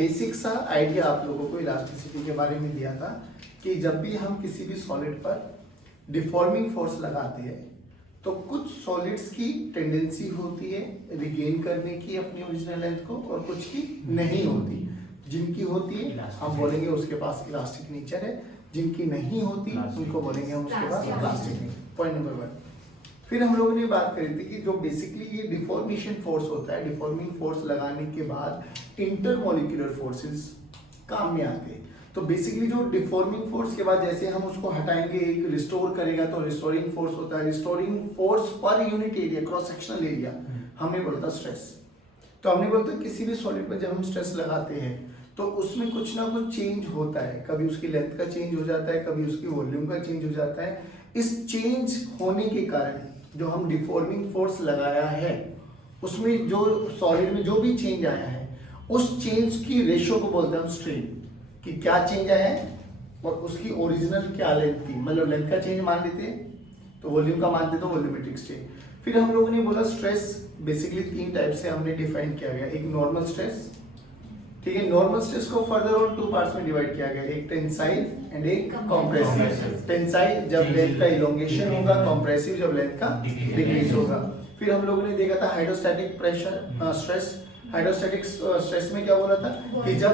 Basic सा idea आप लोगों को इलास्टिसिटी के बारे में दिया था कि जब भी हम किसी भी सॉलिड पर डिफॉर्मिंग फोर्स लगाते हैं तो कुछ सॉलिड्स की टेंडेंसी होती है रिगेन करने की अपनी ओरिजिनल लेंथ को और कुछ की नहीं होती। जिनकी होती है हम बोलेंगे उसके पास इलास्टिक नेचर है, जिनकी नहीं होती उनको बोलेंगे हम उसके पास प्लास्टिक नेचर। Point number 1। फिर हम लोगों ने बात करी थी कि जो बेसिकली ये डिफॉर्मेशन फोर्स होता है, डिफॉर्मिंग फोर्स लगाने के बाद इंटरमोलिकुलर फोर्सेस काम में आते हैं। तो बेसिकली जो डिफॉर्मिंग फोर्स के बाद जैसे हम उसको हटाएंगे एक रिस्टोर करेगा तो रिस्टोरिंग फोर्स होता है। रिस्टोरिंग फोर्स पर unit area cross sectional area हमने बोला था स्ट्रेस। तो हमने बोला था किसी भी सॉलिड पर जब हम स्ट्रेस लगाते हैं तो उसमें कुछ ना कुछ चेंज होता है, कभी उसकी लेंथ का चेंज हो जाता है, कभी उसकी वॉल्यूम का चेंज हो जाता है। इस चेंज होने के कारण जो हम डिफॉर्मिंग फोर्स लगाया है उसमें जो सॉलिड में जो भी चेंज आया है उस चेंज की रेशियो को बोलते हैं हम स्ट्रेन, कि क्या चेंज आया है और उसकी ओरिजिनल क्या लेंथ थी। मतलब लेंथ का चेंज मान लेते हैं तो वॉल्यूम का मानते तो वॉल्यूमेट्रिक स्ट्रेन। फिर हम लोगों ने बोला स्ट्रेस बेसिकली 3 टाइप से हमने डिफाइन किया गया। एक नॉर्मल स्ट्रेस, ठीक है, नॉर्मल स्ट्रेस को फर्दर और 2 पार्ट्स में डिवाइड किया गया, एक टेंसाइल एंड एक कॉम्प्रेसिव। टेंसाइल जब लेंथ का इलोंगेशन होगा, कॉम्प्रेसिव जब लेंथ का डिक्रीज होगा। फिर हम लोगों ने देखा था hydrostatic pressure stress. Hydrostatic stress में क्या बोला था कि जब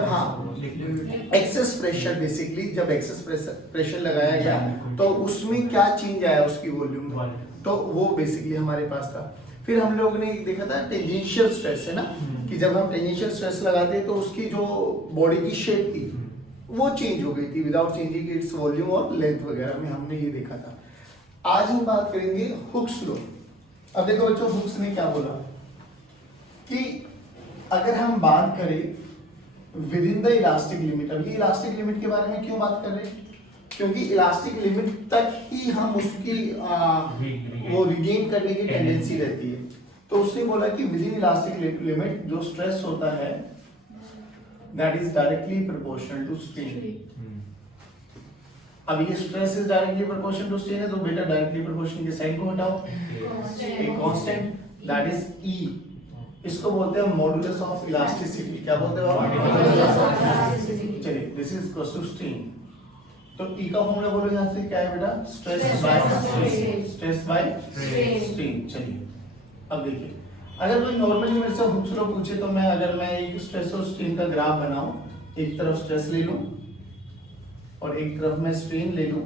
एक्सेस प्रेशर, बेसिकली जब एक्सेस प्रेशर लगाया गया तो उसमें क्या चेंज आया उसकी वॉल्यूम में, तो वो बेसिकली हमारे पास था। फिर हम लोगों ने देखा था टेंजेंशियल स्ट्रेस, है ना, कि जब हम टेंजेंशियल स्ट्रेस लगाते तो उसकी जो बॉडी की शेप थी वो चेंज हो गई थी विदाउट चेंजिंग इट्स वॉल्यूम और लेंथ वगैरह में, हमने ये देखा था। आज हम बात करेंगे हुक्स लॉ। अब देखो बच्चों, हुक्स ने क्या बोला कि अगर हम बात करें with in the elastic limit, अब ये इलास्टिक लिमिट के बारे में क्यों बात कर रहे हैं, क्योंकि इलास्टिक लिमिट तक ही हम उसकी वो रिगेन करने की टेंडेंसी रहती है। तो उसने बोला कि विद इन इलास्टिक लिमिट जो स्ट्रेस होता है that is directly proportional to strain. अब ये stress is directly proportional to strain है तो बेटा डायरेक्टली प्रोपोर्शनल के साइन को हटाओ, एक कांस्टेंट दैट इज E। इसको बोलते हैं मॉडुलस ऑफ इलास्टिसिटी। क्या बोलते हैं आप? चलिए, this is equal to strain. तो E का फॉर्मूला बोलो यहां से क्या है बेटा? Stress by strain. चलिए अब देखिए, अगर कोई नॉर्मली मेरे से हुक्स लॉ पूछे तो मैं एक स्ट्रेस और स्ट्रेन का ग्राफ बनाऊं, एक तरफ स्ट्रेस ले लूं और एक तरफ मैं स्ट्रेन ले लूं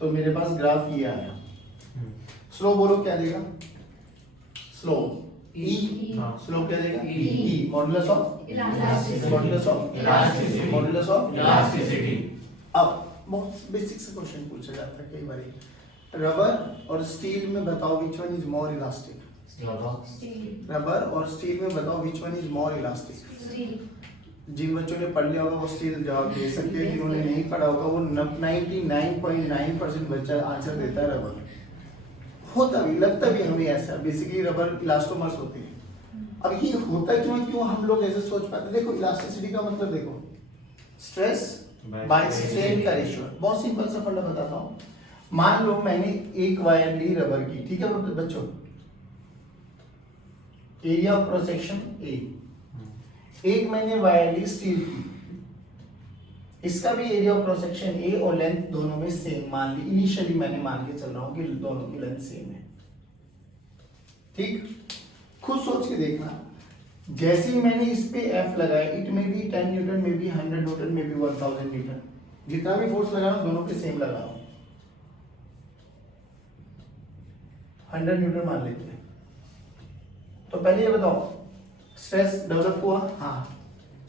तो मेरे पास ग्राफ ये आया। स्लो बोलो क्या देगा? Slow E। स्लो क्या देगा? E modulus of elasticity. अब बहुत बेसिक से क्वेश्चन पूछा जाता है कई बार, रबर और स्टील में बताओ which one is more elastic. Rubber और स्टील में बताओ which one is more elastic. जिन बच्चों ने पढ़ लिया होगा वो स्टील जवाब दे सकते हैं, जिन्होंने नहीं पढ़ा होगा वो 99.9% बच्चा आंसर देता है रबर। होता भी, लगता भी हमें ऐसा, बेसिकली रबर इलास्टोमर्स होते हैं। अब ये होता क्यों हम लोग ऐसे सोच पाते? देखो इलास्टिसिटी का मतलब देखो स्ट्रेस बाय स्ट्रेन का रेशियो। बहुत सिंपल सा फंडा बताता हूँ। मान लो मैंने एक वायर ली रबर की, ठीक है बच्चों, area of cross section A। एक मैंने वायर ली स्टील की, इसका भी area of cross section A और लेंथ दोनों में सेम मान ली। इनिशियली मैंने मान के चल रहा हूं कि दोनों की लेंथ सेम है, ठीक। खुद सोच के देखना, जैसे ही मैंने इस पे F लगाया, इट में भी 10 न्यूटन में भी 100 न्यूटन में भी 1000 न्यूटन, जितना भी फोर्स लगा रहा हूं दोनों पे सेम लगा रहा हूं। 100 न्यूटन मान लेते हैं। तो पहले ये बताओ स्ट्रेस डेवलप हुआ? हाँ।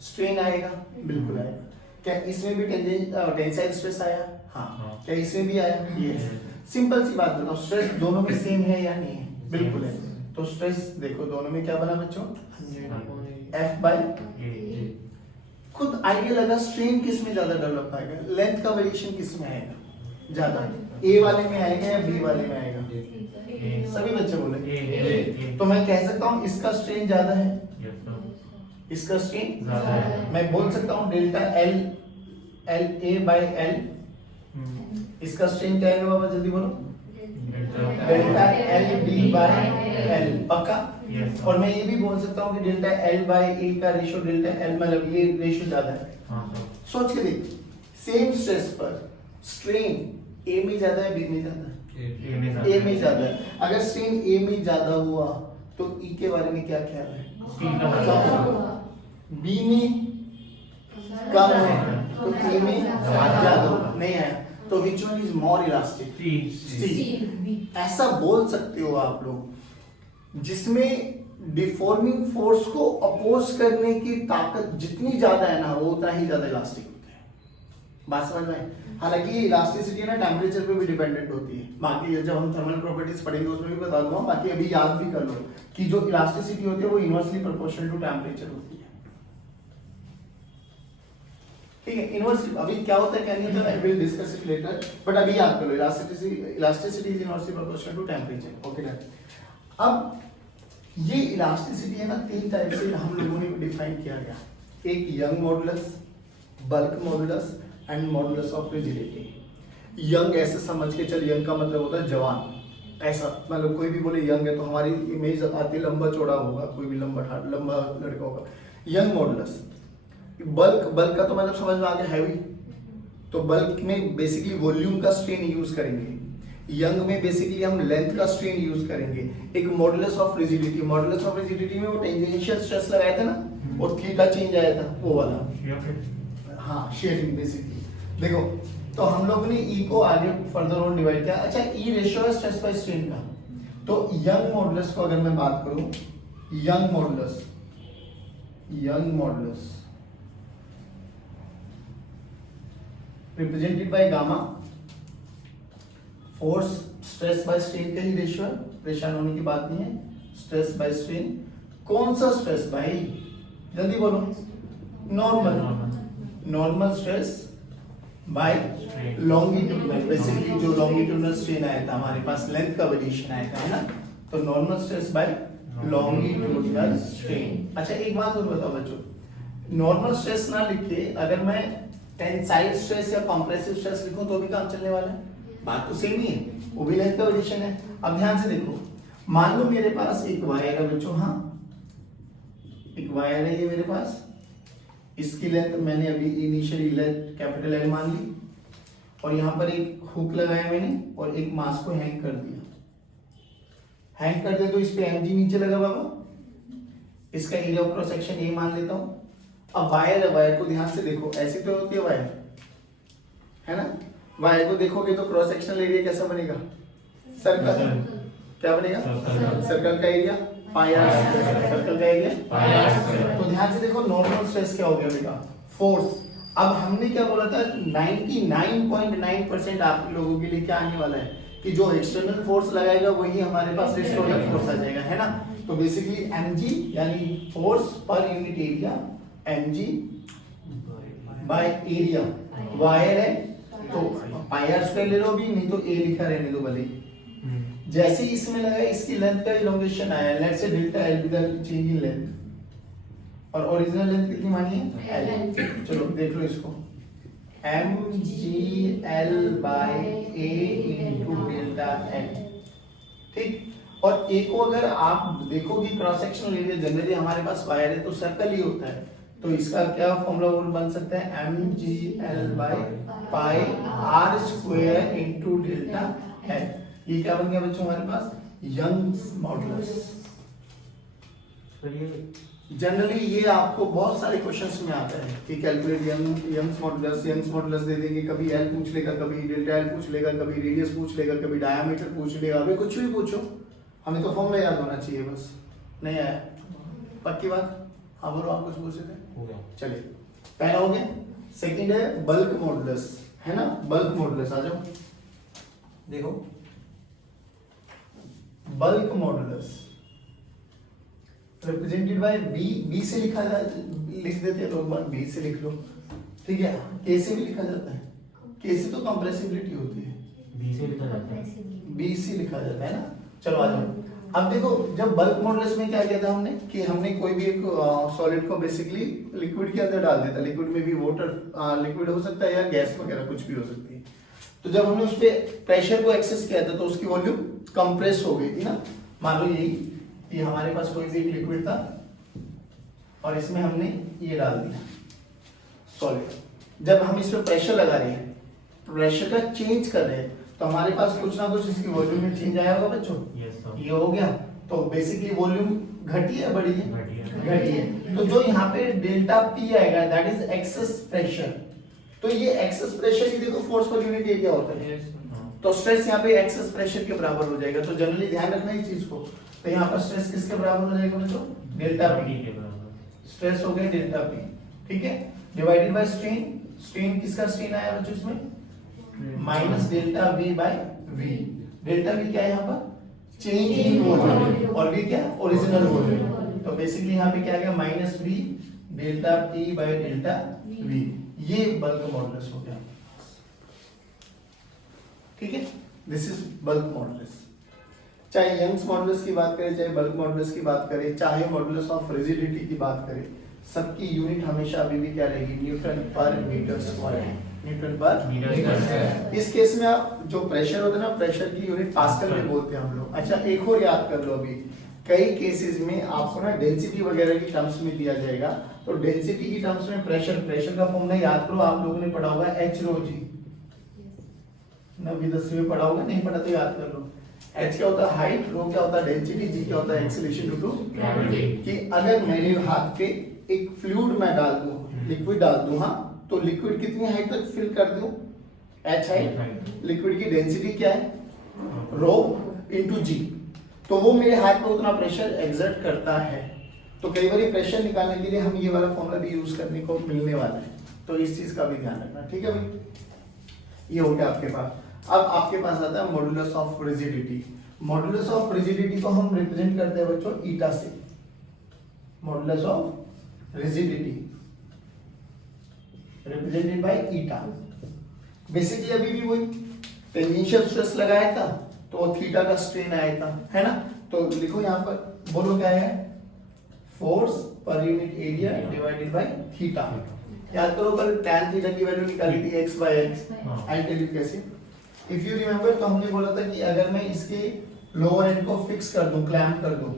स्ट्रेन आएगा? बिल्कुल आएगा। क्या इसमें भी टेंसाइल स्ट्रेस आया? हाँ। क्या इसमें भी आया? यस। सिंपल सी बात बताओ, स्ट्रेस दोनों में सेम है या नहीं है? बिल्कुल है। तो स्ट्रेस देखो दोनों में क्या बना बच्चों? F by A। खुद आइडिया लगा स्ट्रेन किस में ज्यादा डेवलप आएगा, लेंथ का वेरिएशन किस में आएगा ज्यादा, A वाले में आएगा या B वाले में आएगा? सभी बच्चे बोले तो मैं कह सकता हूँ इसका स्ट्रेन ज्यादा है, इसका स्ट्रेन ज्यादा है। मैं बोल सकता हूँ delta L A by L। इसका स्ट्रेन क्या है बाबा, जल्दी बोलो? Delta L B by L। पक्का? Yes, और मैं ये भी बोल सकता हूँ कि डेल्टा एल बाई ए का रेशियो डेल्टा एल मतलब ये रेशियो ज्यादा है। हाँ सर। सोच के देख, सेम स्ट्रेस पर स्ट्रेन ए में ज्यादा है बी में ज्यादा है? ए में ज्यादा है। अगर स्ट्रेन ए में ज्यादा हुआ तो ई के बारे में क्या ख्याल है? बी में कम है तो ए में ज्यादा होगा। नहीं आया तो which one is more elastic? सी। ऐसा बोल सकते हो आप लोग जिसमें डिफॉर्मिंग फोर्स को अपोज करने की ताकत जितनी ज्यादा है ना वो उतना ही ज्यादा इलास्टिक होता है। बात समझ में? हालांकि इलास्टिसिटी ना टेम्परेचर पे भी डिपेंडेंट होती है। बाकी जब हम थर्मल प्रॉपर्टीज पढ़ेंगे उसमें भी बता दूंगा। बाकी अभी याद भी कर लो कि जो इलास्टिसिटी होती है वो इनवर्सली प्रोपोर्शनल टू टेम्परेचर होती है। ठीक है, इनवर्सली। अभी क्या होता है क्या नहीं होता I will discuss it later, but अभी याद कर लो elasticity is inversely proportional to temperature. Okay done. अब ये इलास्टिसिटी है ना तीन टाइप से हम लोगों ने डिफाइन किया गया। एक young modulus, bulk modulus and modulus of rigidity. Young ऐसे समझ के चल, यंग का मतलब होता है जवान। ऐसा मतलब कोई भी बोले यंग है तो हमारी इमेज आती है लंबा चौड़ा होगा, कोई भी लंबा लड़का होगा। Young modulus. बल्क का तो मतलब समझ में आ गया हैवी। तो बल्क में बेसिकली वॉल्यूम का स्ट्रेन यूज करेंगे। यंग में बेसिकली हम लेंथ का स्ट्रेन यूज करेंगे। एक modulus of rigidity, modulus of rigidity में वो टेंजेंशियल स्ट्रेस लगाए थे ना और थीटा चेंज आया था वो वाला। हाँ शेयरिंग बेसिकली। देखो तो हम लोग ने ई को आगे फर्दर ऑन डिवाइड किया। अच्छा ई रेशियो है स्ट्रेस बाय स्ट्रेन का। तो यंग मॉडुलस को अगर मैं बात करूं, young modulus represented by gamma. Force stress by strain का ही रेशियो है, परेशान होने की बात नहीं है। स्ट्रेस बाय स्ट्रेन, कौन सा स्ट्रेस भाई जल्दी बोलो? Normal stress by longitudinal. Basically जो लॉन्गिट्यूडनल स्ट्रेन आया था हमारे पास, लेंथ का वेरिएशन आया था है ना, तो normal stress by longitudinal strain. अच्छा एक बात और बताओ बच्चों, नॉर्मल स्ट्रेस ना लिख के अगर मैं टेंसाइल स्ट्रेस या कंप्रेसिव स्ट्रेस लिखूं तो भी काम चलने वाला है। बात तो सेम ही है, वो भी लेंथ का वेरिएशन है। अब ध्यान से देखो, मान लो मेरे पास एक वायर है बच्चों, हाँ एक वायर है ये मेरे पास। इसकी लेंथ मैंने अभी इनिशियली लेंथ कैपिटल एल मान ली और यहाँ पर एक हुक लगाया मैंने और एक मास को हैंग कर दिया। हैंग कर दिया तो इस पे एमजी नीचे लगा बाबा। इसका area of cross section A मान लेता हूँ। अब वायर है, वायर को ध्यान से देखो, ऐसी तो होती है वायर है ना। वायर को देखोगे तो क्रॉस सेक्शनल एरिया कैसा बनेगा? सर्कल। क्या बनेगा? सर्कल का एरिया पाई आर। सर्कल का एरिया। तो ध्यान से देखो नॉर्मल स्ट्रेस क्या हो गया बेटा? फोर्स। अब हमने क्या बोला था 99.9% आप लोगों के लिए क्या आने वाला है कि जो एक्सटर्नल फोर्स लगाएगा वही हमारे पास रिस्टोरेटिव फोर्स आ जाएगा है ना। तो बेसिकली mg यानी फोर्स पर unit area, mg by area. Wire है तो पाई आर स्क्वायर ले लो भी, नहीं तो ए लिखा रहने दो भले। जैसे ही इसमें लगा इसकी लेंथ का इलोंगेशन आया, let's say delta L with change in length. और ओरिजिनल लेंथ कितनी मानी है? एल। चलो देख लो इसको, mgl by a into delta L. ठीक। और ए को अगर आप देखोगे क्रॉस सेक्शनल एरिया जनरली हमारे पास वायर है तो सर्कल ही होता है, तो इसका क्या फॉर्मूला बन सकता है? mgl by pi R square into delta L. ये क्या बन गया बच्चों हमारे पास? Young's modulus. जनरली ये आपको बहुत सारे क्वेश्चंस में आता है कि कैलकुलेट यंग्स मॉडुलस दे देंगे, कभी एल पूछ लेगा, कभी डेल्टा एल पूछ लेगा, कभी रेडियस पूछ लेगा, कभी डायमीटर पूछ लेगा। अभी कुछ भी पूछो, हमें तो फॉर्मूला याद होना चाहिए बस। नहीं आया? पक्की बात? हाँ बोलो, आप कुछ पूछ रहे थे? चलिए पहला हो गया। सेकंड है बल्क मॉडुलस, है ना। बल्क मॉडुलस आ जाओ, देखो bulk modulus represented by B से लिख देते हैं लोग, बी से लिख लो। ठीक है, के से भी लिखा जाता है, के से तो कंप्रेसिबिलिटी होती है, बी से लिखा जाता है ना। चलो आ जाओ। अब देखो जब बल्क मॉडुलस में क्या किया था हमने कि हमने कोई भी एक सॉलिड को बेसिकली लिक्विड के अंदर डाल देता। लिक्विड में भी वाटर लिक्विड हो सकता है या गैस वगैरह कुछ भी हो सकती है। तो जब हमने उस पर प्रेशर को एक्सेस किया था तो उसकी वॉल्यूम कंप्रेस हो गई थी ना। मान लो यही ये हमारे पास कोई भी लिक्विड था और इसमें हमने ये डाल दिया सॉलिड। जब हम इसमें प्रेशर लगा रहे हैं, प्रेशर का चेंज कर रहे हैं, तो हमारे पास कुछ ना कुछ इसकी वॉल्यूम में चेंज आया होगा बच्चों। ये हो गया, तो बेसिकली वॉल्यूम घटी है बढ़ी है? घटी है। तो जो यहाँ पे डेल्टा पी आएगा दैट इज एक्सेस प्रेशर। तो ये एक्सेस प्रेशर ही देखो फोर्स पर यूनिट एरिया होता है, तो स्ट्रेस यहाँ पे एक्सेस प्रेशर के बराबर हो जाएगा। तो जनरली ध्यान रखना इस चीज को। तो यहाँ पर स्ट्रेस किसके बराबर हो जाएगा बच्चों? डेल्टा पी के बराबर। स्ट्रेस हो गया डेल्टा पी, ठीक है, डिवाइडेड बाय स्ट्रेन। स्ट्रेन किसका स्ट्रेन आया बच्चों इसमें? Minus delta V by V. Delta V क्या है यहाँ पर? चेंज इन वॉल्यूम, और वी क्या? Original volume. तो बेसिकली यहाँ पे क्या आ गया? Minus V delta P by delta V. ये बल्क मॉडुलस हो गया, ठीक है। This is bulk modulus. चाहे यंग्स मॉडुलस की बात करें, चाहे बल्क मॉडुलस की बात करें, चाहे मॉडुलस ऑफ रिजिडिटी की बात करें, सबकी यूनिट हमेशा अभी भी क्या रहेगी? न्यूटन पर मीटर स्क्वायर। न्यूटन पर मीटर। इस केस में आप जो प्रेशर होता है ना, प्रेशर की यूनिट पास्कल में बोलते हैं हम लोग। अच्छा एक और याद कर लो, अभी कई केसेस में आपको ना डेंसिटी वगैरह की टर्म्स में दिया जाएगा, तो डेंसिटी की टर्म्स में प्रेशर का फॉर्मूला याद करो, आप लोगों ने पढ़ा होगा एच रो जी। नवीं 10वीं में पढ़ा होगा, नहीं पढ़ा तो याद कर लो। एच क्या होता है? हाइट, रो क्या होता है? डेंसिटी, जी क्या होता है? Acceleration due to gravity. कि अगर मेरे हाथ पे एक फ्लूइड में डाल दूं, लिक्विड डाल दूं, हाँ, तो लिक्विड कितनी हाइट तक फिल कर दूं? H height. लिक्विड की डेंसिटी क्या है? रो इनटू जी। तो वो मेरे हाथ पे उतना प्रेशर एक्सर्ट करता है। तो कई बार प्रेशर निकालने के लिए हम ये वाला फॉर्मूला भी यूज करने को मिलने वाला है, तो इस चीज का भी ध्यान रखना, ठीक है भाई। ये हो गया आपके पास। अब आपके पास आता है modulus of rigidity. Modulus of rigidity को हम रिप्रेजेंट करते हैं बच्चों ईटा से। Modulus of rigidity represented by eta. Basically अभी भी वही टेंजेंशियल स्ट्रेस लगाया था तो थीटा का स्ट्रेन आया था, है ना। तो लिखो यहाँ पर, बोलो क्या है? फोर्स पर unit area divided by theta. याद करो कल tan थीटा की वैल्यू निकाली थी x by x। I tell you कैसे। इफ यू रिमेंबर, तो हमने बोला था कि अगर मैं इसके लोअर एंड को फिक्स कर दूं, क्लैंप कर दूं,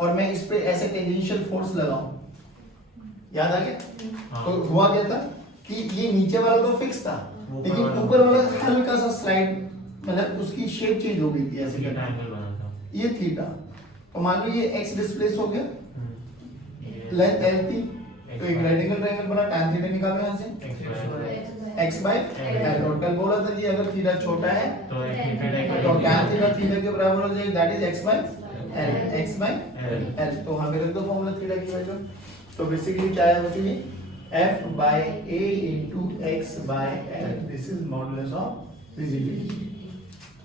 और मैं इस पे ऐसे टेंजेंशियल फोर्स लगाऊं, याद आ गया? तो हुआ क्या था कि ये नीचे वाला तो फिक्स था, लेकिन ऊपर वाला हल्का सा स्लाइड, मतलब उसकी शेप चेंज हो गई थी ऐसे करके। ये थीटा, तो मान लो ये x डिस्प्लेस हो गया, लेंथ l थी, तो एक राइट एंगल ट्रायंगल बना, tan थीटा निकालो यहां से x by l। और कल बोला था कि अगर थीटा छोटा है तो tan थीटा थीटा के बराबर हो जाएगा, that is x by l। x by l, तो वहां पे रख दो फॉर्मूला थीटा की वैल्यू। तो बेसिकली क्या है बच्चों? ये f by a into x by l, this is modulus of rigidity.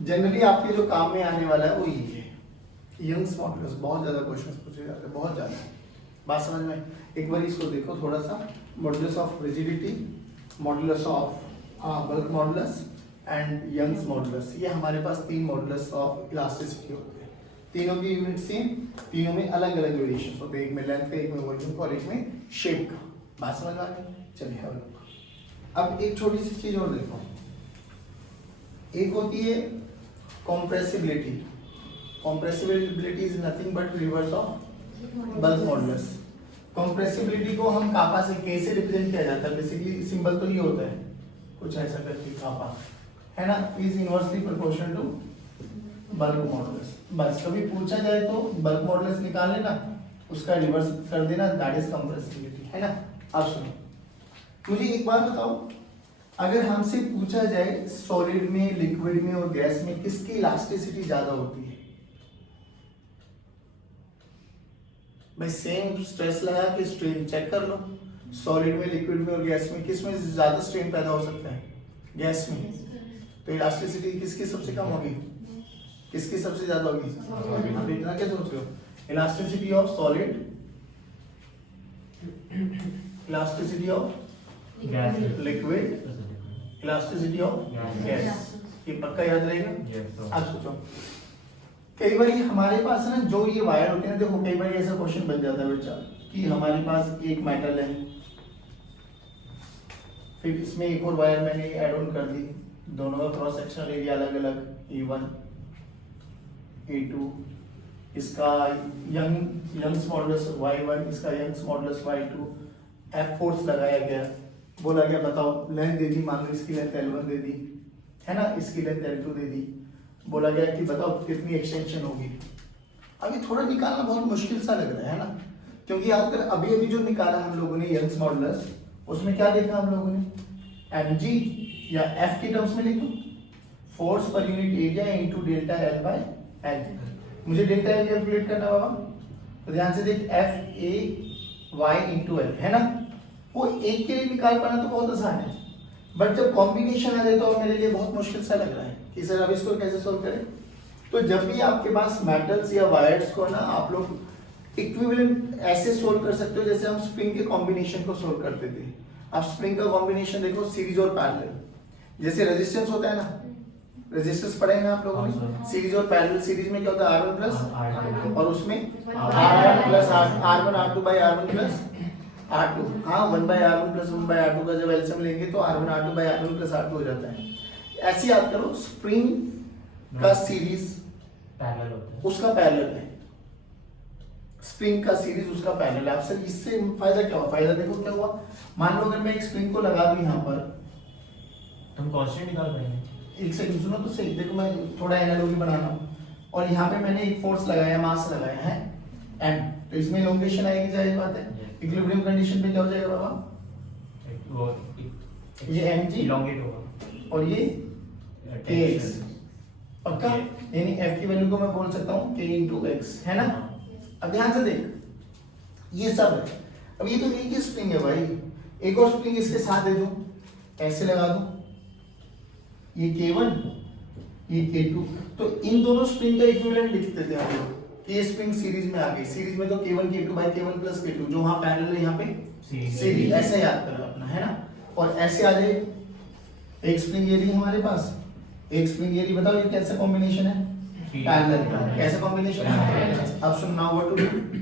Generally आपके जो काम में आने वाला है वो ये है, यंग्स मॉडुलस। बहुत ज्यादा क्वेश्चंस पूछे जाते हैं, बहुत ज्यादा। बात समझ में? एक बार इसको देखो थोड़ा सा। Modulus of rigidity, modulus of bulk modulus and Young's modulus. ये हमारे पास तीन मॉडुलस ऑफ इलास्टिसिटी होते हैं। तीनों की यूनिट सेम, तीनों में अलग अलग वेरिएशन होते हैं। एक में लेंथ का, एक में वॉल्यूम का और एक में शेप का। बात समझ में आ गई? चलिए अब एक छोटी सी चीज और देखो। एक होती है compressibility. Compressibility is nothing but reverse of bulk modulus. Compressibility को हम कापा से कैसे रिप्रेजेंट किया जाता है? बेसिकली सिंबल तो ये होता है कुछ ऐसा करके, कापा है ना, is inversely proportional to bulk modulus। बस कभी पूछा जाए तो bulk modulus निकाल लेना, उसका रिवर्स कर देना, that is compressibility, है ना। अब सुनो, मुझे एक बात बताओ, अगर हमसे पूछा जाए सॉलिड में, लिक्विड में और गैस में किसकी इलास्टिसिटी ज्यादा होती है? भाई सेम स्ट्रेस लगा के स्ट्रेन चेक कर लो। सॉलिड में, लिक्विड में और गैस में किस में ज्यादा स्ट्रेन पैदा हो सकता है? गैस में। तो इलास्टिसिटी किसकी सबसे कम होगी? किसकी सबसे ज्यादा होगी? आप इतना क्या सोच रहे हो? Elasticity of solid, elasticity of liquid, elasticity of gas. ये पक्का याद रहेगा। अब सोचो, कई बार हमारे पास है ना, जो ये वायर होते हैं, देखो कई बार ऐसा क्वेश्चन बन जाता है बच्चा कि हमारे पास एक मेटल है, फिर इसमें एक और वायर मैंने ऐड ऑन कर दी, दोनों का क्रॉस सेक्शनल एरिया अलग अलग, A1 A2 इसका यंग्स मॉडुलस y1, इसका Young's modulus y2, F force लगाया गया, बोला गया बताओ लेंथ दे दी, मान लो इसकी लेंथ L1 दे दी है ना, इसकी लेंथ L2 दे दी, बोला गया कि बताओ कितनी एक्सटेंशन होगी। अभी थोड़ा निकालना बहुत मुश्किल सा लग रहा है ना, क्योंकि आजकल अभी अभी जो निकाला हम लोगों ने यंग्स मॉडुलस, उसमें क्या देखा हम लोगों ने, mg या F के टर्म्स में लिखूं, फोर्स पर unit area into delta L by L। मुझे डेल्टा L कैलकुलेट करना बाबा, तो ध्यान से देख F A Y into L है ना, वो एक के लिए निकाल पाना तो बहुत आसान है, बट जब कॉम्बिनेशन आ जाए तो मेरे लिए बहुत मुश्किल सा लग रहा है कि सर अब इसको कैसे सोल्व करें। तो जब भी आपके पास मेटल्स या वायर्स को ना आप लोग इक्विवेलेंट ऐसे सोल्व कर सकते हो जैसे हम स्प्रिंग के कॉम्बिनेशन को सोल्व करते थे। आप स्प्रिंग का कॉम्बिनेशन देखो, सीरीज और पैरेलल, जैसे रेजिस्टेंस होता है ना, रेजिस्टेंस पढ़े हैं आप लोगों ने, सीरीज और पैरेलल। सीरीज में क्या होता है R1 प्लस, और उसमें R1 plus R1 R2 by R1 plus R2, हाँ 1 by R1 plus 1 by R2 का जब एलसीएम लेंगे तो R1 R2 by R1 plus R2 हो जाता है। ऐसे याद करो, स्प्रिंग का सीरीज पैरेलल होता है, उसका पैरेलल है, स्प्रिंग का सीरीज उसका पैरेलल है। आपसे इससे फायदा क्या हुआ, फायदा देखो क्या हुआ, मान लो अगर मैं एक स्प्रिंग को लगा दूं यहाँ पर, तुम कांस्टेंट निकाल पाएंगे। एक सेकंड सुनो तो सही, देखो मैं थोड़ा एनालॉजी बना रहा हूँ, और यहाँ पे मैंने एक फोर्स लगाया, मास लगाया है m, तो इसमें इलोंगेशन आएगी, जाहिर बात है। इक्विलिब्रियम कंडीशन पे क्या हो जाएगा बाबा, वो ये mg इलोंगेट होगा और ये kx, पक्का, यानी f की वैल्यू को मैं बोल सकता हूँ k into x है ना। अब ध्यान से देख, ये सब है, अब ये तो एक ही स्प्रिंग है भाई, एक और स्प्रिंग इसके साथ दे दूं, ऐसे लगा दूं, ये K1 ये K2, तो इन दोनों स्प्रिंग का इक्विवेलेंट लिख देते हैं हम लोग कि ये स्प्रिंग सीरीज में आ गई। सीरीज में तो K1 K2 bye K1 plus K2, जो वहां पैरेलल है यहाँ पे सीरीज, ऐसे याद करना अपना है ना। और ऐसे आ जाए, एक स्प्रिंग ये रही हमारे पास, एक स्प्रिंग ये रही, बताओ ये कैसा कॉम्बिनेशन है, पैरेलल, कैसा कॉम्बिनेशन है। अब सुन, now what to do,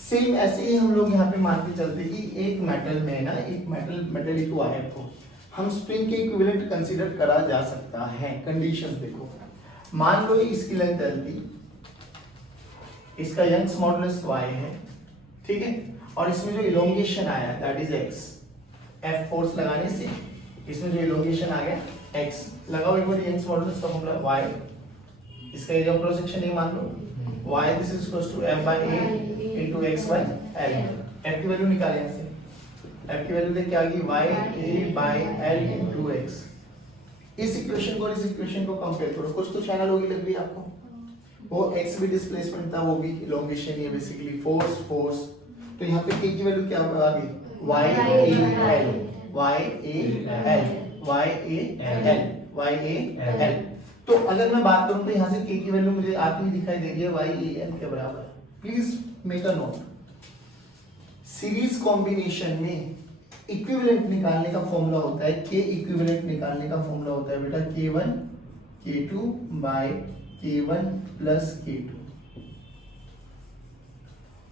same ऐसे ही हम लोग यहाँ पे मान के चलते कि एक मेटल में ना, एक मेटेलिक वायर को हम स्प्रिंग के इक्विवेलेंट कंसीडर करा जा सकता है। कंडीशंस देखो, मान लो इसकी लेंथ L थी, इसका यंग्स मॉडुलस y है, ठीक है, और इसमें जो इलोंगेशन आया that is x, F force लगाने से इसमें जो इलोंगेशन आ गया x, लगाओ एक बार यंग्स मॉडुलस का फॉर्मूला y, इसका एरिया ऑफ क्रॉस सेक्शन ये मान लो y, this is equals to f by a into x by l। f की वैल्यू निकालें यहाँ से, f की वैल्यू देख क्या आ गई, y a by l into x। इस इक्वेशन को और इस इक्वेशन को कंपेयर करो, कुछ तो चैनल होगी लग रही है आपको, वो x भी डिस्प्लेसमेंट था, वो भी इलोंगेशन, ये बेसिकली फोर्स, तो यहाँ पे k की वैल्यू क्या आ गई, y a l, y a l, y a l, y a l। तो अगर मैं बात करूं तो यहाँ से k की वैल्यू मुझे आती हुई दिखाई दे रही है y a l के बराबर। Please make a note, series combination में इक्विवेलेंट निकालने का फॉर्मूला होता है, k इक्विवेलेंट निकालने का फॉर्मूला होता है बेटा k1 k2 bye k1 plus k2।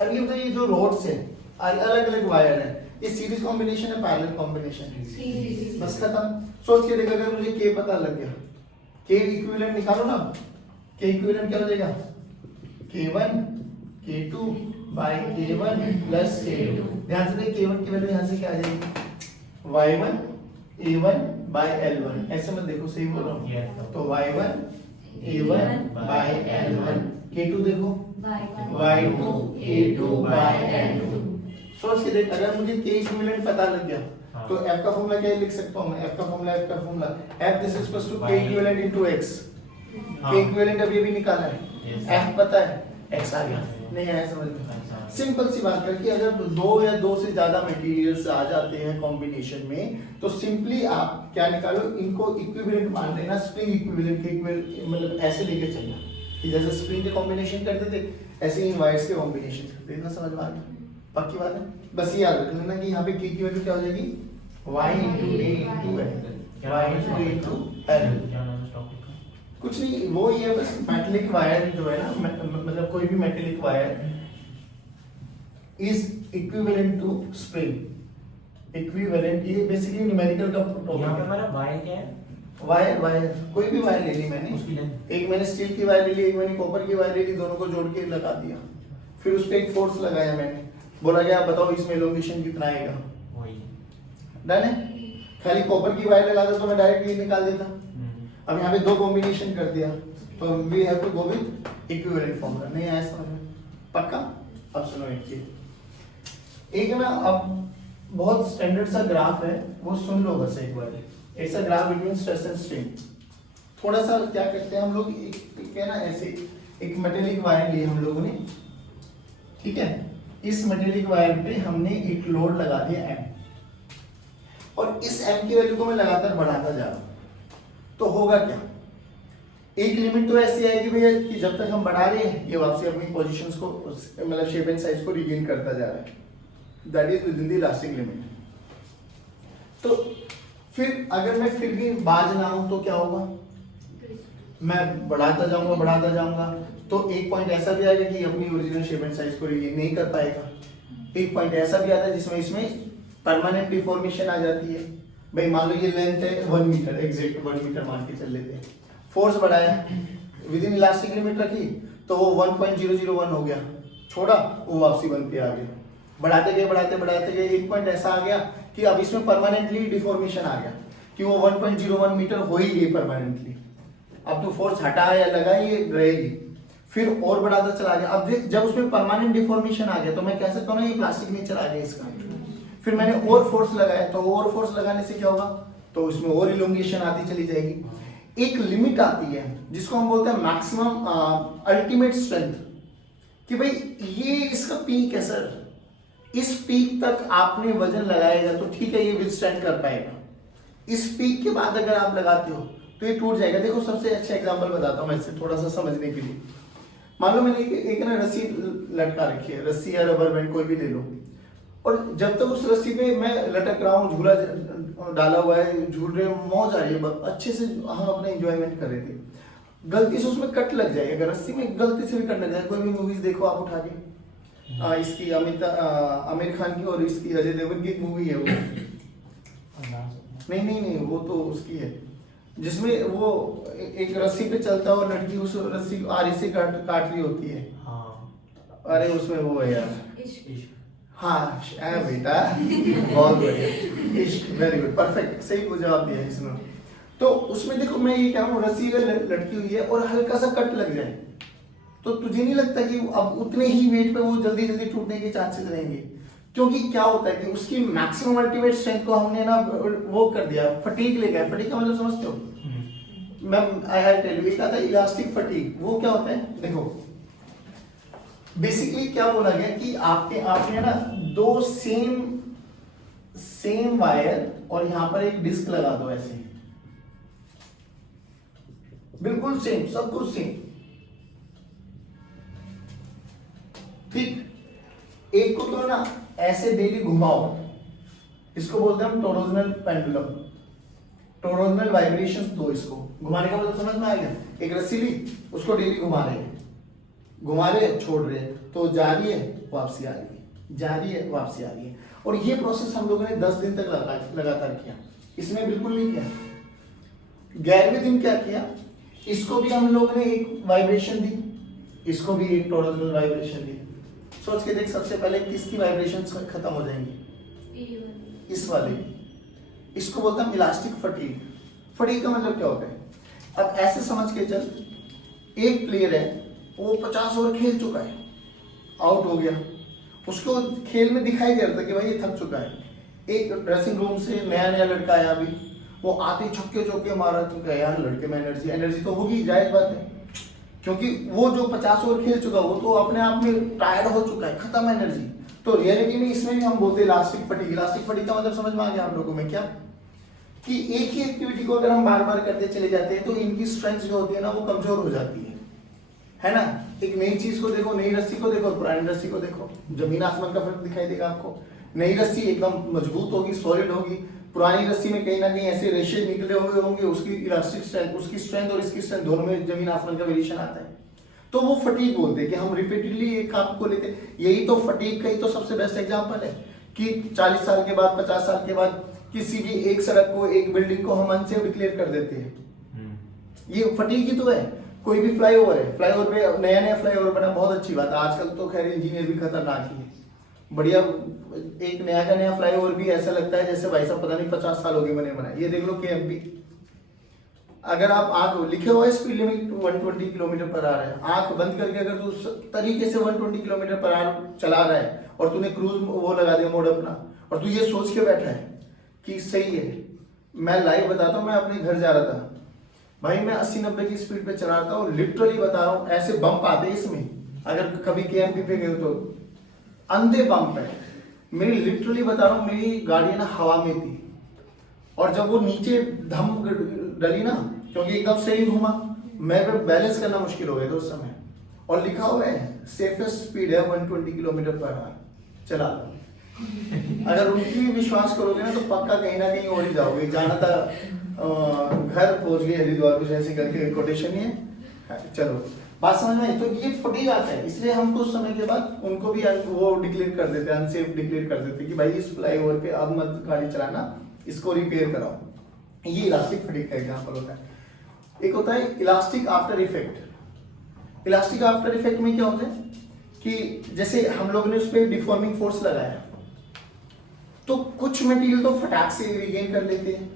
अब ये बताइए, जो रोड्स है अलग अलग वायर है, ये सीरीज कॉम्बिनेशन है पैरेलल कॉम्बिनेशन, बस खत्म। सोच के देख, अगर मुझे k पता लग गया, k इक्विवेलेंट निकालो ना, k इक्विवेलेंट क्या हो जाएगा, k1 k2 bye k1 plus k2। ध्यान से देख, k1 की वैल्यू यहाँ से क्या आ जाएगी, y1 a1 बाय l1, ऐसे मत देखो, सही बोल रहा हूँ, तो y1 a1 bye l1, k2 देखो y2 a2 बाय l2। सोच के देख, अगर मुझे k इक्विवेलेंट पता लग गया तो f का फॉर्मूला क्या लिख सकता हूं मैं, f का formula f this is equals to k equivalent into x। k equivalent अभी भी निकाला है, f पता है, x आ गया, नहीं आया समझ में। सिंपल सी बात करके, अगर दो या दो से ज्यादा मटेरियल्स आ जाते हैं कॉम्बिनेशन में, तो सिंपली आप क्या निकालो, इनको इक्विवेलेंट मान लेना, स्प्रिंग इक्विवेलेंट के मतलब ऐसे लेके चलना कि जैसे स्प्रिंग के कॉम्बिनेशन करते थे ऐसे ही वायर्स के कॉम्बिनेशन करते हैं। इतना समझ में आ गया, पक्की बात है। बस ये याद रख लेना कि यहाँ पे k की वैल्यू क्या हो जाएगी, y into a into l, y into a into l। कुछ नहीं, वो ये बस मेटेलिक वायर जो है ना, मतलब कोई भी metallic wire is equivalent to spring, equivalent, ये बेसिकली न्यूमेरिकल का यहाँ पे हमारा y क्या है, वायर कोई भी वायर ले ली मैंने, उसकी लेंथ एक मैंने स्टील की वायर ले ली, एक मैंने कॉपर की वायर ले ली, दोनों को जोड़ के लगा दिया। फिर उस पर एक फोर्स लगाया मैंने, बोला गया आप बताओ इसमें एलोंगेशन कितना आएगा। वही। डन है। खाली कॉपर की वायर लगा दो तो मैं डायरेक्ट ये निकाल देता। अब यहाँ पे दो कॉम्बिनेशन कर दिया तो we have to go with equivalent formula. नहीं आया समझ में? पक्का? अब सुनो एक चीज, एक ना अब बहुत स्टैंडर्ड सा ग्राफ है, वो सुन लो बस एक बार। ऐसा graph between stress and strain. थोड़ा सा क्या करते हैं हम लोग, एक है ना ऐसे एक मेटेलिक वायर लिए हम लोगों ने, ठीक है। इस मेटेलिक वायर पे हमने एक लोड लगा दिया M, और इस M की वैल्यू को मैं लगातार बढ़ाता जा रहा हूं, तो होगा क्या? एक लिमिट तो ऐसी आएगी भैया कि जब तक हम बढ़ा रहे हैं ये वापसी अपनी पोजीशंस को मतलब शेप एंड साइज को रिगेन करता जा रहा है, that is with in the elastic limit. तो फिर अगर मैं फिर भी बाज ना हूं तो क्या होगा? मैं बढ़ाता जाऊंगा तो एक पॉइंट ऐसा भी आएगा कि अपनी ओरिजिनल शेप एंड साइज को रिगेन नहीं कर पाएगा। एक पॉइंट ऐसा भी आता है जिसमें इसमें परमानेंट डिफॉर्मेशन आ जाती है। भाई मान लो ये लेंथ है 1 मीटर, एग्जैक्ट 1 मीटर मान के चल लेते हैं। फोर्स बढ़ाया, विद इन इलास्टिक लिमिट रखी तो वो 1.001 हो गया, छोड़ा वो वापसी 1 पे आ गया। बढ़ाते गए एक पॉइंट ऐसा आ गया कि अब इसमें परमानेंटली डिफॉर्मेशन आ गया कि वो 1.01 मीटर हो ही गई परमानेंटली। अब तो फोर्स हटा या लगा ये रहेगी, फिर और बढ़ाता चला गया। अब जब उसमें परमानेंट डिफॉर्मेशन आ गया तो मैं कह सकता हूँ ना ये प्लास्टिक नेचर आ गया इसका। फिर मैंने और फोर्स लगाया, तो और फोर्स लगाने से क्या होगा? तो इसमें और इलोंगेशन आती चली जाएगी। एक लिमिट आती है जिसको हम बोलते हैं मैक्सिमम अल्टीमेट स्ट्रेंथ, कि भाई ये इसका पीक है सर, इस पीक तक आपने वजन लगाएगा तो ठीक है ये विथस्टैंड कर पाएगा। इस पीक के बाद अगर आप लगाते हो तो ये टूट जाएगा। देखो सबसे अच्छा एग्जांपल बताता हूँ मैं इससे थोड़ा सा समझने के लिए। मान लो मैंने एक ना रस्सी लटका रखी है, रस्सी या रबर बैंड कोई भी ले लो, और जब तक उस रस्सी पे मैं लटक रहा हूँ, झूला डाला हुआ है, झूल रहे मौज आ रही है, अच्छे से हम अपने एंजॉयमेंट कर रहे थे, गलती से उसमें कट लग जाएगा, अगर रस्सी में गलती से भी कट लग जाए। कोई भी मूवीज देखो आप उठा के, इसकी आमिर खान की और इसकी अजय देवगन की एक मूवी है वो, नहीं वो तो उसकी है जिसमें वो एक रस्सी पे चलता है और लड़की उस रस्सी को आरी से काट रही होती है। अरे उसमें वो है यार, हाँ बेटा बहुत बढ़िया, इश्क, वेरी गुड, परफेक्ट, सही जवाब दिया इसमें। तो उसमें देखो मैं ये क्या हूँ, रस्सी अगर लटकी हुई है और हल्का सा कट लग जाए तो तुझे नहीं लगता कि अब उतने ही वेट पे वो जल्दी जल्दी टूटने के चांसेस रहेंगे? क्योंकि क्या होता है कि उसकी मैक्सिमम अल्टीमेट स्ट्रेंथ को हमने ना वो कर दिया, फटीग ले गया। फटीग का मतलब समझते हो? मैं आई टेल यू, एक आता है इलास्टिक फटीग। वो क्या होता है देखो, बेसिकली क्या बोला गया कि आपने ना दो सेम वायर और यहां पर एक डिस्क लगा दो, ऐसे बिल्कुल सेम, सब कुछ सेम, ठीक। एक को तो ना ऐसे डेली घुमाओ, इसको बोलते हैं हम टोरोजनल पेंडुलम, टोरोजनल वाइब्रेशंस दो इसको। घुमाने का मतलब समझ में आ गया? एक रस्सी ली, उसको डेली घुमा रहे छोड़ रहे, तो जा रही है वापसी आ रही है, जा रही है वापसी आ रही है। और ये प्रोसेस हम लोगों ने 10 दिन तक लगातार किया, इसने बिल्कुल नहीं किया। 11वें दिन क्या किया, इसको भी हम लोगों ने एक वाइब्रेशन दी, इसको भी एक टोरोजनल वाइब्रेशन दी। सोच के देख, सबसे पहले किसकी वाइब्रेशन खत्म हो जाएंगी? इस वाले। इसको बोलते हैं इलास्टिक फटीग। फटीग का मतलब क्या होता है? अब ऐसे समझ के चल, एक प्लेयर है वो 50 ओवर खेल चुका है, आउट हो गया, उसको खेल में दिखाई दे रहा था कि भाई ये थक चुका है। एक ड्रेसिंग रूम से नया लड़का आया, अभी वो आते छक्के चौके मारा, तो क्या यार लड़के में एनर्जी तो होगी, जायज बात है, क्योंकि वो जो 50 ओवर खेल चुका वो तो अपने आप में टायर्ड हो चुका है, खत्म एनर्जी। तो रियलिटी में इसमें भी हम बोलते हैं इलास्टिक फटीग। इलास्टिक फटीग का मतलब समझ में आ गया आप लोगों में क्या? कि एक ही एक्टिविटी को अगर हम बार बार करते चले जाते हैं तो इनकी स्ट्रेंथ जो होती है ना वो कमजोर हो जाती है ना। एक नई चीज को देखो, नई रस्सी को देखो, पुरानी रस्सी को देखो, जमीन आसमान का फर्क दिखाई देगा आपको। नई रस्सी एकदम मजबूत होगी, सॉलिड होगी, पुरानी रस्सी में कहीं ना कहीं ऐसे रेशे निकले हुए होंगे, उसकी इलास्टिक स्ट्रेंथ, उसकी स्ट्रेंथ और इसकी स्ट्रेंथ दोनों में जमीन आसमान का वेरिएशन आता है। तो वो फटीग बोलते हैं कि हम रिपीटेडली एक काम को लेते। यही तो फटीग का ही तो सबसे बेस्ट एग्जांपल है कि 40 साल के बाद, 50 साल के बाद किसी भी एक सड़क को, एक बिल्डिंग को हम अनसेफ डिक्लेयर कर देते हैं। ये फटीग ही तो है। कोई भी फ्लाईओवर है, फ्लाईओवर पे नया नया फ्लाईओवर बना, बहुत अच्छी बात है। आजकल तो खैर इंजीनियर भी खतरनाक ही है, बढ़िया। एक नया का नया फ्लाईओवर भी ऐसा लगता है जैसे भाई साहब पता नहीं 50 साल हो गए बने बनाए। ये देख लो KMP, अगर आप आंख लिखे हुआ है speed limit 120 kilometre per hour है, आंख बंद करके अगर तू तरीके से 120 किलोमीटर पर आवर चला रहा है और तूने क्रूज वो लगा दिया मोड अपना, और तू ये सोच के बैठा है कि सही है। मैं लाइव बताता हूँ, मैं अपने घर जा रहा था भाई, मैं 80-90 की स्पीड पे चला रहा था और लिटरली बता रहा हूँ ऐसे बम्प आते हैं इसमें, अगर कभी KMP पे गए तो अंधे बम्प है। मेरी लिटरली बता रहा हूँ, मेरी गाड़ी ना हवा में थी और जब वो नीचे धम डली ना, क्योंकि एकदम सही घूमा, मेरे बैलेंस करना मुश्किल हो गया था उस समय। और लिखा हुआ है सेफेस्ट स्पीड है 120 किलोमीटर पर आवर, चला लो। अगर उनकी भी विश्वास करोगे ना तो पक्का कहीं ना कहीं और ही जाओगे। जाना था घर पहुंच गए हरिद्वार, कुछ ऐसे करके कोटेशन ही है। चलो बात समझ में आई। तो ये फटी आता है, इसलिए हम कुछ समय के बाद उनको भी वो डिक्लेयर कर देते हैं, अनसेफ डिक्लेयर कर देते हैं कि भाई इस फ्लाईओवर पे अब मत गाड़ी चलाना, इसको रिपेयर कराओ। ये इलास्टिक फटीग का एग्जांपल होता है। एक होता है elastic after effect. Elastic after effect में क्या होता है कि जैसे हम लोगों ने उस पर डिफॉर्मिंग फोर्स लगाया तो कुछ मटेरियल तो फटाक से रिगेन कर लेते हैं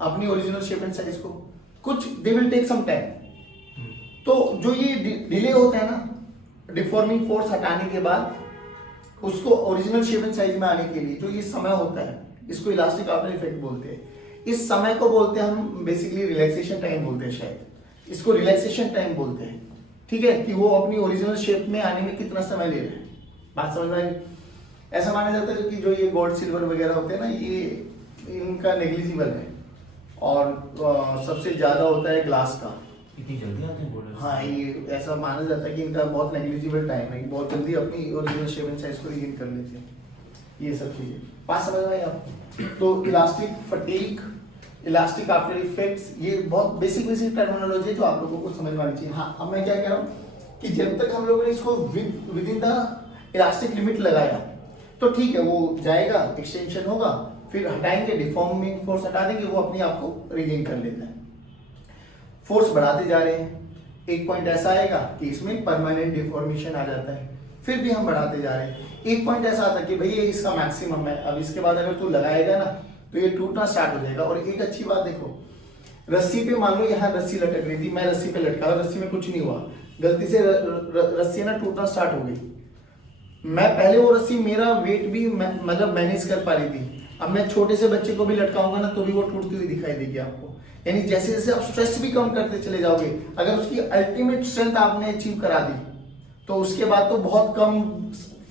अपनी ओरिजिनल शेप एंड साइज को, कुछ they will take some time. तो जो ये डिले होता है ना डिफॉर्मिंग फोर्स हटाने के बाद उसको ओरिजिनल शेप एंड साइज में आने के लिए, जो ये समय होता है, इसको इलास्टिक आफ्टर इफेक्ट बोलते हैं। इस समय को बोलते हैं हम बेसिकली रिलैक्सेशन टाइम बोलते हैं, शायद इसको रिलैक्सेशन टाइम बोलते हैं। ठीक है, कि वो अपनी ओरिजिनल शेप में आने में कितना समय ले रहे हैं। बात समझ में आई? ऐसा माना जाता है कि जो ये गोल्ड सिल्वर वगैरह होते हैं ना, ये इनका नेग्लिजिबल है और सबसे ज्यादा होता है ग्लास का। इतनी जल्दी आते हैं गोल्ड? हाँ, ये ऐसा माना जाता है कि इनका बहुत नेग्लिजिबल टाइम है, बहुत जल्दी अपनी ओरिजिनल शेप एंड साइज को रिगेन कर लेते हैं। ये सब चीजें बात समझ में आई आपको? तो elastic fatigue, elastic after effects, ये बहुत बेसिक टर्मिनोलॉजी है जो आप लोगों को समझ में आनी चाहिए। हाँ, अब मैं क्या कह रहा हूँ कि जब तक हम लोगों ने इसको with in the elastic limit लगाया तो ठीक है, वो जाएगा, एक्सटेंशन होगा, फिर हटाएंगे, डिफॉर्मिंग फोर्स हटा देंगे, वो अपने आप को रिगेन कर लेता है। फोर्स बढ़ाते जा रहे हैं, एक पॉइंट ऐसा आएगा कि इसमें परमानेंट डिफॉर्मेशन आ जाता है, फिर भी हम बढ़ाते जा रहे हैं। एक पॉइंट ऐसा आता है कि भाई ये इसका मैक्सिमम है, अब इसके बाद अगर तू लगाएगा ना तो ये टूटना स्टार्ट हो जाएगा। और एक अच्छी बात देखो, रस्सी पे मान लो यहाँ रस्सी लटक रही थी, मैं रस्सी पे लटका, रस्सी में कुछ नहीं हुआ, गलती से रस्सी ना टूटना स्टार्ट हो गई। मैं पहले वो रस्सी मेरा वेट भी मतलब मैनेज कर पा रही थी, अब मैं छोटे से बच्चे को भी लटकाऊंगा ना तो भी वो टूटती हुई दिखाई देगी आपको। यानी जैसे जैसे आप स्ट्रेस भी कम करते चले जाओगे, अगर उसकी अल्टीमेट स्ट्रेंथ आपने अचीव करा दी तो उसके बाद तो बहुत कम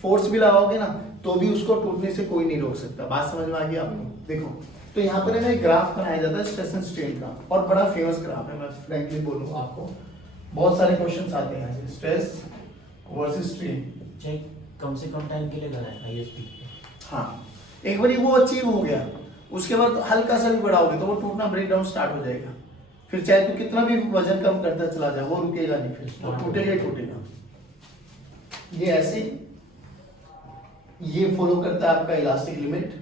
फोर्स भी लगाओगे ना तो भी उसको टूटने से कोई नहीं रोक सकता। बात समझ में आ गई आपको? देखो, तो यहाँ पर है ना एक ग्राफ बनाया जाता है स्ट्रेस एंड स्ट्रेन का, और बड़ा फेमस ग्राफ है, मैं फ्रैंकली बोलूँ आपको, बहुत सारे क्वेश्चंस आते हैं यहाँ से, स्ट्रेस वर्सेस स्ट्रेन। चेक कम से कम टाइम के लिए करा है हाईएस्ट स्पीड पे। हाँ, एक बार वो अचीव हो गया, उसके बाद हल्का सा भी बढ़ाओगे तो वो टूटना, ब्रेक डाउन स्टार्ट हो जाएगा। फिर चाहे तू कितना भी वजन कम करता चला जाए वो रुकेगा नहीं, फिर वो टूटेगा ही टूटेगा। ये ऐसे ये फॉलो करता है आपका इलास्टिक लिमिट।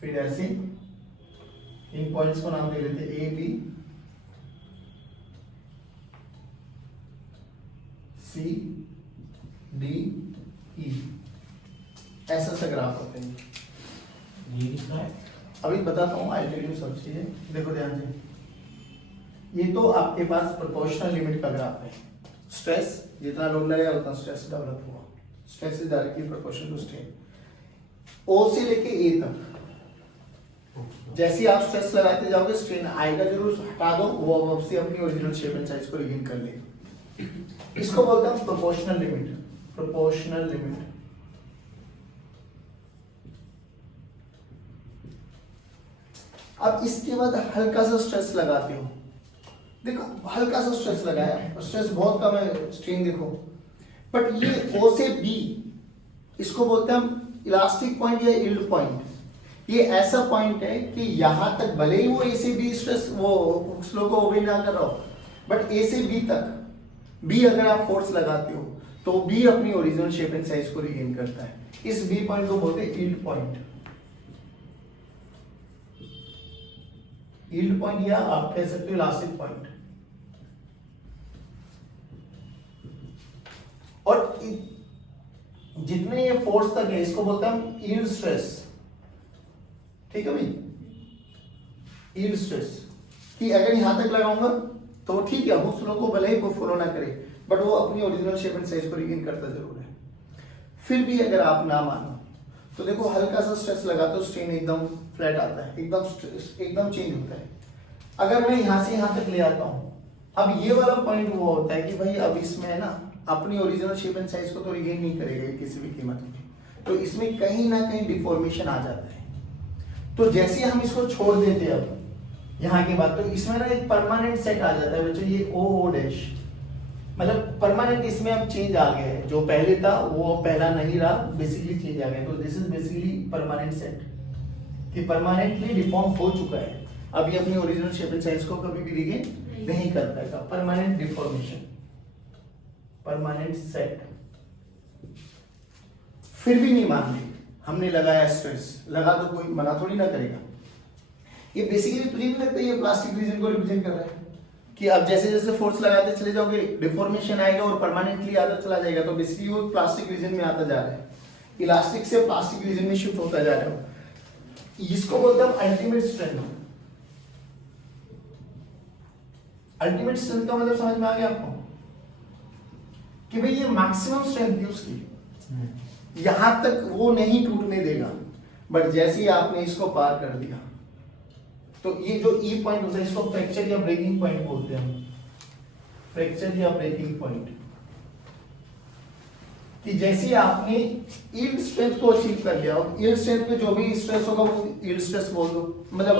फिर ऐसे इन पॉइंट्स को नाम दे लेते हैं A, B, C, D, E। ऐसा सा ग्राफ होते हैं। ये कितना है? अभी बताता हूँ, आई टेल यू सब चीजें। देखो ध्यान से, ये तो आपके पास प्रोपोर्शनल लिमिट का ग्राफ है। स्ट्रेस जितना लोड लगाया उतना स्ट्रेस डेवलप हुआ, stress is directly proportional to strain. O से लेके A तक जैसे ही आप स्ट्रेस लगाते जाओगे स्ट्रेन आएगा जरूर, हटा दो, वो अब से अपनी ओरिजिनल शेप एंड साइज को रिगेन कर लेगा। इसको बोलते हैं प्रोपोर्शनल लिमिट। प्रोपोर्शनल लिमिट अब इसके बाद हल्का सा स्ट्रेस लगाते हो, देखो हल्का सा स्ट्रेस लगाया, स्ट्रेस बहुत कम है, स्ट्रेन देखो, बट ये O से B, इसको बोलते हैं हम इलास्टिक पॉइंट या यील्ड पॉइंट। ये ऐसा पॉइंट है कि यहां तक भले ही वो A से B स्ट्रेस वो स्लो को ओबे ना कर रहा हो, बट A से B तक B अगर आप फोर्स लगाते हो तो B अपनी ओरिजिनल शेप एंड साइज को रिगेन करता है। इस B पॉइंट को बोलते हैं यील्ड पॉइंट। यील्ड पॉइंट या आप कह सकते हो इलास्टिक पॉइंट। और जितने ये फोर्स तक है इसको बोलते हैं हम यील्ड स्ट्रेस। ठीक है भाई, यील्ड स्ट्रेस कि अगर यहां तक लगाऊंगा तो ठीक है, उस फ्लो को भले ही वो फॉलो ना करे बट वो अपनी ओरिजिनल शेप एंड साइज को रिगेन करता जरूर है। फिर भी अगर आप ना मानो तो देखो हल्का सा स्ट्रेस लगा तो स्ट्रेन एकदम फ्लैट आता है, एकदम चेंज होता है। अगर मैं यहां से यहां तक ले आता हूं, अब ये वाला पॉइंट वो होता है कि भाई अब इसमें है ना अपनी ओरिजिनल शेप एंड साइज को तो रिगेन नहीं करेगा किसी भी कीमत में, तो इसमें कहीं ना कहीं डिफॉर्मेशन आ जाता है। तो जैसे हम इसको छोड़ देते हैं अब यहाँ के बाद, तो इसमें ना एक परमानेंट सेट आ जाता है बच्चों, ये ओ डैश, मतलब परमानेंट इसमें अब चेंज आ गया है। जो पहले था वो पहला नहीं रहा, बेसिकली चेंज आ गया। तो this is basically permanent set कि परमानेंटली डिफॉर्म हो चुका है, अब ये अपनी ओरिजिनल शेप एंड साइज को कभी भी रिगेन नहीं कर पाएगा। Permanent deformation, permanent set. फिर भी नहीं मान रहे, हमने लगाया स्ट्रेस, लगा तो कोई मना थोड़ी ना करेगा। ये बेसिकली तुझे नहीं लगता ये प्लास्टिक रीजन को रिप्रेजेंट कर रहा है कि अब जैसे जैसे फोर्स लगाते चले जाओगे डिफॉर्मेशन आएगा और परमानेंटली आता चला जाएगा, तो बेसिकली वो प्लास्टिक रीजन में आता जा रहा है, इलास्टिक से प्लास्टिक रीजन में शिफ्ट होता जा रहा है। इसको बोलते हैं अल्टीमेट स्ट्रेंथ। अल्टीमेट स्ट्रेंथ का मतलब समझ में आ गया आपको कि भाई ये मैक्सिमम स्ट्रेंथ थी उसकी, यहां तक वो नहीं टूटने देगा, बट जैसे ही आपने इसको पार कर दिया तो ये जो ई पॉइंट होता है इसको फ्रैक्चर या ब्रेकिंग पॉइंट बोलते हैं हम, फ्रैक्चर या ब्रेकिंग पॉइंट। कि जैसे ही आपने यील्ड स्ट्रेंथ को अचीव कर लिया, और यील्ड स्ट्रेंथ पे जो भी स्ट्रेस होगा वो यील्ड स्ट्रेस बोल दो, मतलब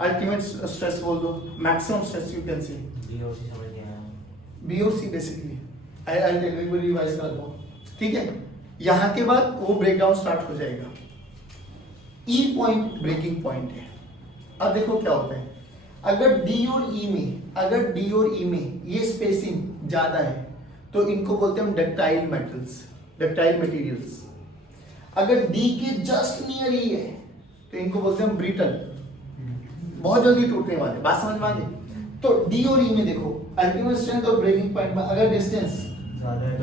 अल्टीमेट स्ट्रेस बोल दो, maximum stress you can say. BOC समझ नहीं आया। BOC basically I tell you revise कर दो, ठीक है। यहां के बाद वो ब्रेकडाउन स्टार्ट हो जाएगा। ई पॉइंट ब्रेकिंग पॉइंट है। अब देखो क्या होता है, अगर डी और ई में ये स्पेसिंग ज्यादा है तो इनको बोलते हैं हम डक्टाइल मेटल्स, डक्टाइल मटेरियल्स। अगर डी के जस्ट नियर ही है तो इनको बोलते हैं हम ब्रिटल, बहुत जल्दी टूटने वाले। बात समझ में आ गई? तो डी और ई में देखो अल्टीमेट स्ट्रेंथ और ब्रेकिंग पॉइंट में अगर डिस्टेंस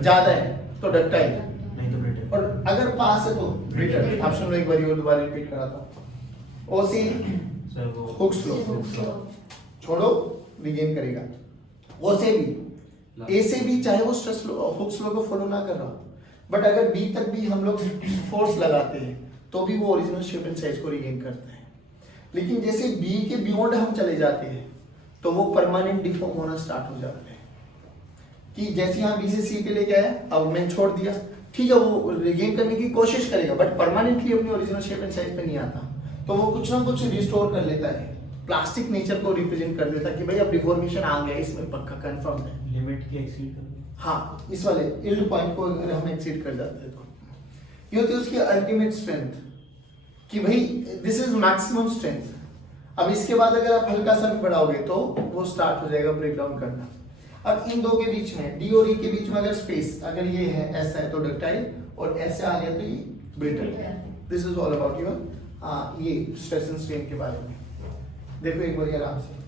ज्यादा है तो डक्टाइल, नहीं तो ब्रिटल, और अगर पास है तो ब्रिटल। ऑप्शन में एक बार और दोबारा रिपीट कराता हूं। ओसी हुक स्लो, छोड़ो रिगेन करेगा। ओ से भी, ए से भी, चाहे वो स्ट्रेस हुक स्लो को फॉलो ना कर रहा हो, बट अगर बी तक भी हम लोग फोर्स लगाते हैं तो भी वो ओरिजिनल शेप एंड साइज को रिगेन करता है। लेकिन जैसे बी के बियॉन्ड हम चले जाते हैं तो वो परमानेंट डिफॉर्म होना स्टार्ट हो जाता है। कि जैसे यहाँ बी से सी पे लेके आया, अब मैंने छोड़ दिया, ठीक है, वो रिगेन करने की कोशिश करेगा बट परमानेंटली अपनी ओरिजिनल शेप एंड साइज पे नहीं आता, तो वो कुछ ना कुछ रिस्टोर कर लेता है, प्लास्टिक नेचर को रिप्रेजेंट कर देता है कि भाई अब डिफॉर्मेशन आ गया, इसमें पक्का कंफर्म है। लिमिट के एक्सीड कर। हाँ, इस वाले यील्ड पॉइंट को अगर हम एक्सीड कर जाते हैं तो ये होती है उसकी अल्टीमेट स्ट्रेंथ कि भाई दिस इज मैक्सिमम स्ट्रेंथ। अब इसके बाद अगर आप हल्का सा भी बढ़ाओगे तो वो स्टार्ट हो जाएगा ब्रेकडाउन करना। अब इन दो के बीच में, डी और ई के बीच में अगर स्पेस, अगर ये है ऐसा है तो डक्टाइल, और ऐसे आ गया तो ये brittle. This is all about your ये स्ट्रेस एंड स्ट्रेन के बारे में। देखो एक बार आराम से।